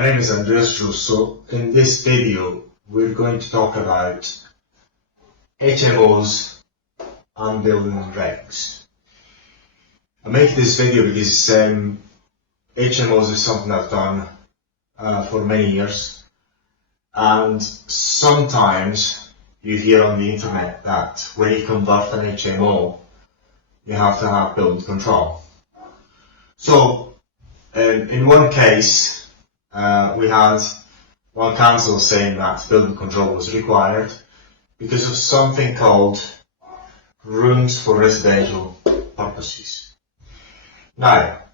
My name is Andreas Russo. In this video, we're going to talk about HMOs and building regs. I make this video because HMOs is something I've done for many years, and sometimes you hear on the internet that when you convert an HMO, you have to have building control. So, in one case, we had one council saying that building control was required because of something called rooms for residential purposes. Now,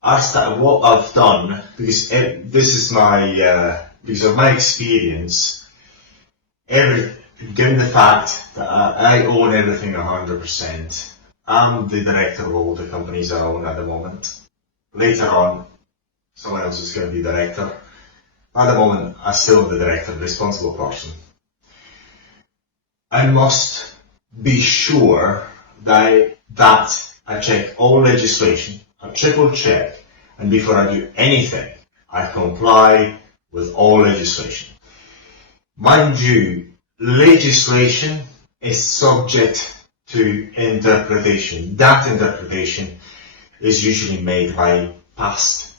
what I've done, because this is because of my experience, given the fact that I own everything 100%, I'm the director of all the companies I own at the moment. Later on, someone else is going to be director. At the moment, I'm still the director, the responsible person. I must be sure that I check all legislation, I triple check, and before I do anything, I comply with all legislation. Mind you, legislation is subject to interpretation. That interpretation is usually made by past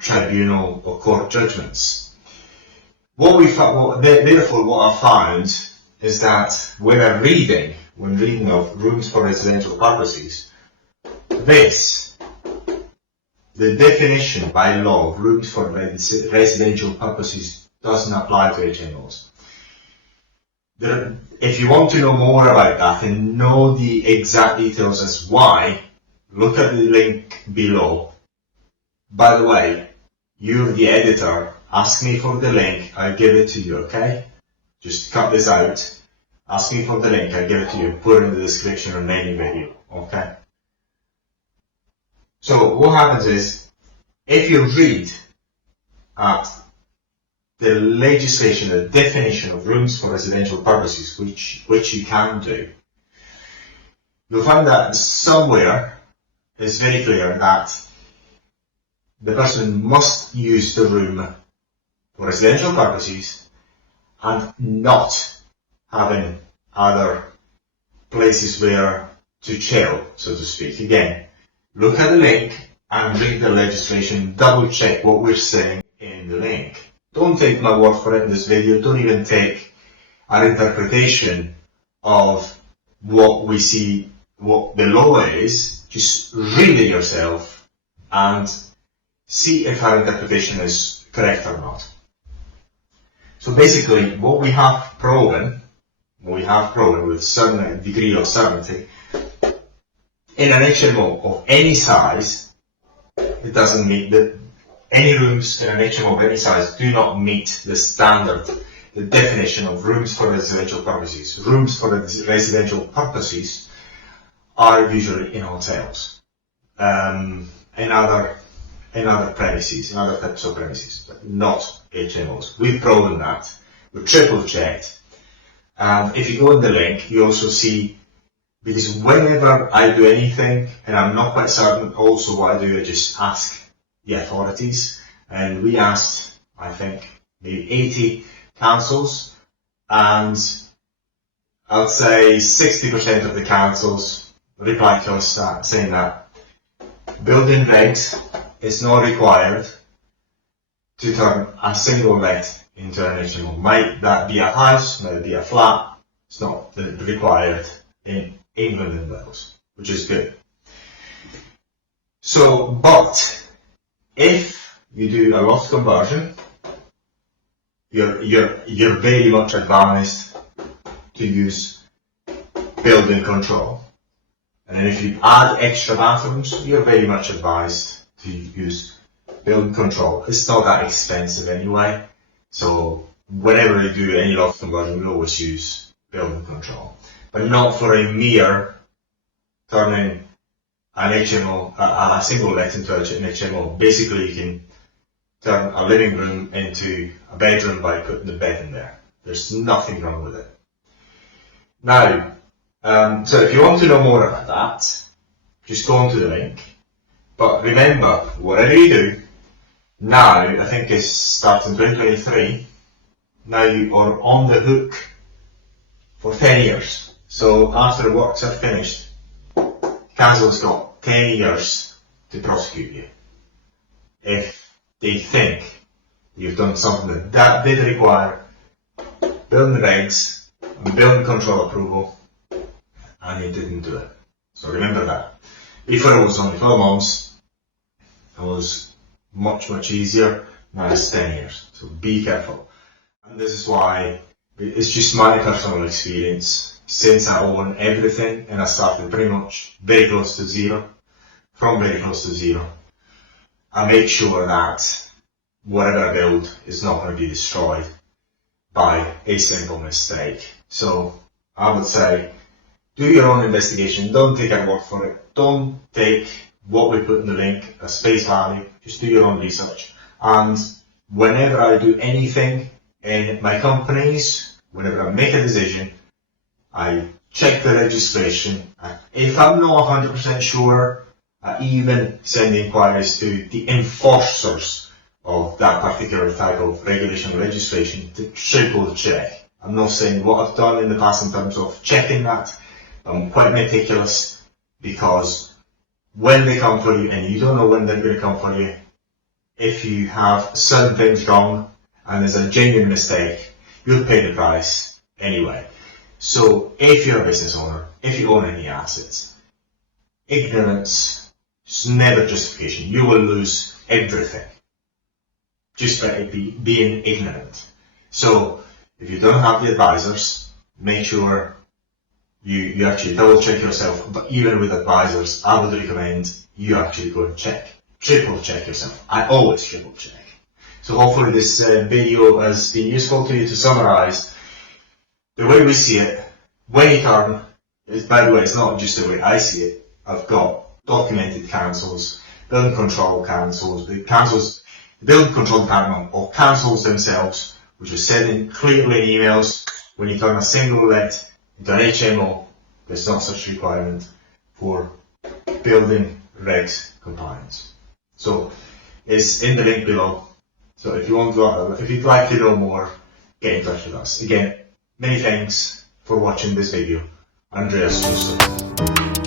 tribunal or court judgments. Therefore, what I found is that when reading of rooms for residential purposes, the definition by law of rooms for residential purposes doesn't apply to HMOs. If you want to know more about that and know the exact details as why, look at the link below. By the way, you're the editor. Ask me for the link, I'll give it to you, okay? Just cut this out. Ask me for the link, I'll give it to you. Put it in the description of any video, okay? So what happens is, if you read at the legislation, the definition of rooms for residential purposes, which you can do, you'll find that somewhere it's very clear that the person must use the room for residential purposes and not having other places where to chill, so to speak. Again, look at the link and read the legislation, double check what we're saying in the link. Don't take my word for it in this video, don't even take our interpretation of what we see, what the law is, just read it yourself and see if our interpretation is correct or not. So basically, what we have proven with certain degree of certainty, in an HMO of any size, it doesn't meet any rooms in an HMO of any size do not meet the standard, the definition of rooms for residential purposes. Rooms for residential purposes are usually in hotels, in other premises, in other types of premises, but not HMOs. We've proven that. We've triple checked. And if you go in the link, you also see, because whenever I do anything, and I'm not quite certain also what I do, I just ask the authorities. And we asked, I think, maybe 80 councils, and I'd say 60% of the councils replied to us saying that building regs is not required to turn a single let into an HMO. Might that be a house, might it be a flat, it's not required in England and Wales, which is good. So, but if you do a loft conversion, you're very much advised to use building control. And then if you add extra bathrooms, you're very much advised to use building control. It's not that expensive anyway, so whenever you do any loft conversion, you'll always use building control. But not for a mere turning an HMO, a single let into an HMO. Basically, you can turn a living room into a bedroom by putting the bed in there. There's nothing wrong with it. Now, so if you want to know more about that, just go onto the link. But remember, whatever you do, Now, I think it's starting 2023, now you are on the hook for 10 years. So after the works are finished, council's got 10 years to prosecute you if they think you've done something that did require building regs and building control approval and you didn't do it. So remember that. Before it was only 12 months, it was much easier. Now it's 10 years. So be careful. And this is why it's just my personal experience. Since I own everything and I started pretty much very close to zero, from very close to zero, I make sure that whatever I build is not going to be destroyed by a simple mistake. So I would say, do your own investigation. Don't take our word for it. Don't take what we put in the link as face value. Just do your own research. And whenever I do anything in my companies, whenever I make a decision, I check the legislation. If I'm not 100% sure, I even send inquiries to the enforcers of that particular type of regulation or legislation to triple check. I'm not saying what I've done in the past in terms of checking that. I'm quite meticulous because when they come for you, and you don't know when they're going to come for you, if you have certain things wrong and there's a genuine mistake, you'll pay the price anyway. So if you're a business owner, if you own any assets, ignorance is never justification. You will lose everything just by being ignorant. So if you don't have the advisors, make sure you actually double check yourself. But even with advisors, I would recommend you actually go and check. Triple check yourself. I always triple check. So hopefully this video has been useful to you. To summarize, the way we see it, when you turn, is, by the way, it's not just the way I see it. I've got documented councils, building control councils, the building control department or councils themselves, which are sending clearly in emails, when you turn a single let into an HMO, there's no such requirement for building regs compliance. So it's in the link below. So if you'd like to know more, get in touch with us. Again, many thanks for watching this video. Andreas Joseph.